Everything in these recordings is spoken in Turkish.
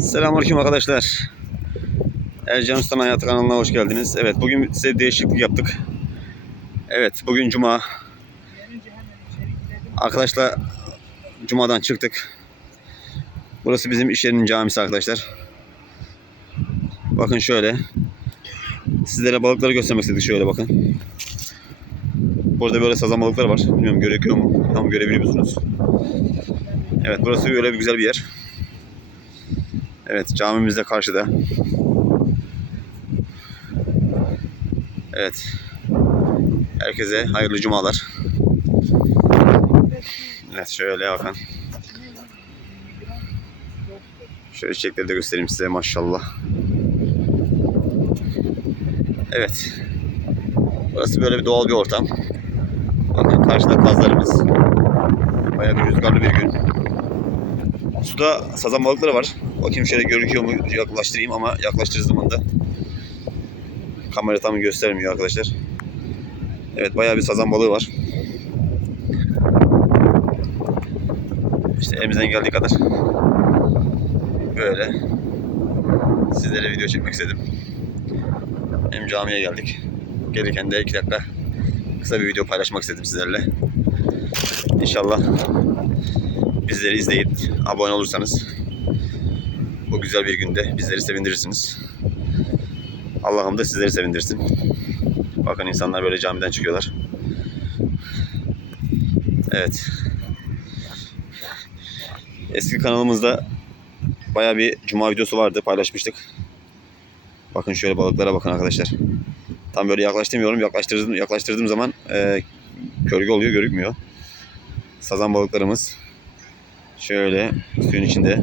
Selamünaleyküm arkadaşlar. Ercan Usta'nın Hayatı kanalına hoş geldiniz. Evet bugün size değişiklik yaptık. Evet bugün Cuma. Arkadaşlar Cuma'dan çıktık. Burası bizim iş yerinin camisi arkadaşlar. Bakın şöyle. Sizlere balıkları göstermek istedik şöyle bakın. Burada böyle sazan balıklar var. Bilmiyorum görüyor mu? Tam görebiliyor musunuz? Evet burası böyle bir güzel bir yer. Evet camimiz de karşıda. Evet. Herkese hayırlı cumalar. Evet şöyle bakın. Şöyle çiçekleri de göstereyim size maşallah. Evet. Burası böyle bir doğal bir ortam. Bakın karşıda kazlarımız. Bayağı bir rüzgarlı bir gün. Suda sazan balıkları var. Bakayım şöyle görüküyor mu yaklaştırayım ama yaklaştırır zaman da kamera tam göstermiyor arkadaşlar. Evet bayağı bir sazan balığı var. İşte elimizden geldiği kadar böyle sizlere video çekmek istedim. Hem camiye geldik. Gelirken de iki dakika kısa bir video paylaşmak istedim sizlerle. İnşallah bizleri izleyip abone olursanız bu güzel bir günde bizleri sevindirirsiniz. Allah'ım da sizleri sevindirsin. Bakın insanlar böyle camiden çıkıyorlar. Evet. Eski kanalımızda baya bir cuma videosu vardı paylaşmıştık. Bakın şöyle balıklara bakın arkadaşlar. Tam böyle yaklaştırmıyorum. Yaklaştırdığım, yaklaştırdığım zaman e, gölge oluyor görükmüyor. Sazan balıklarımız şöyle suyun içinde.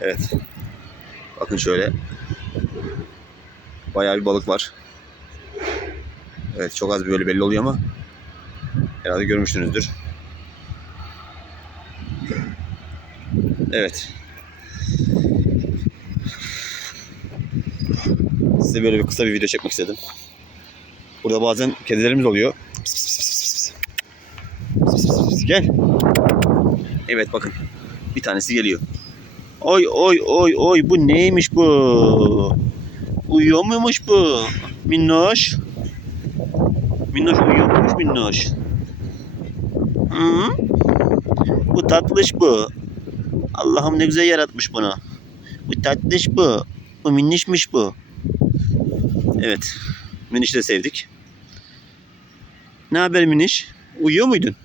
Evet. Bakın şöyle. Bayağı bir balık var. Evet çok az böyle belli oluyor ama herhalde görmüşsünüzdür. Evet. Size böyle bir kısa bir video çekmek istedim. Burada bazen kedilerimiz oluyor. Pıs pıs pıs pıs. Gel. Evet bakın. Bir tanesi geliyor. Oy oy oy oy bu neymiş bu? Uyuyor muymuş bu? Minnoş. Minnoş uyuyor muymuş minnoş? Hı? Bu tatlış bu. Allah'ım ne güzel yaratmış bunu. Bu tatlış bu. Bu minnişmiş bu. Evet. Miniş'i de sevdik. Ne haber Miniş? Uyuyor muydun?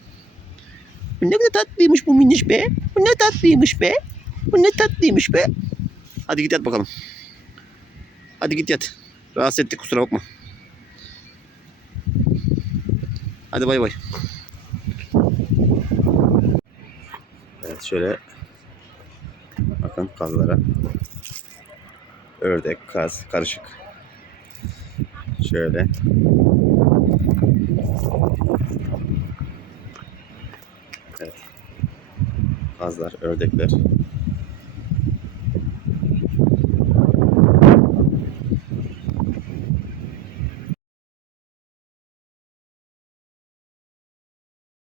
Bu ne kadar tatlıymış bu Miniş be. Bu ne tatlıymış be. Bu ne tatlıymış be. Hadi git yat bakalım. Hadi git yat. Rahatsız ettik kusura bakma. Hadi bay bay. Evet şöyle bakın kazlara. Ördek, kaz, karışık. Şöyle. Evet. Kazlar, ördekler.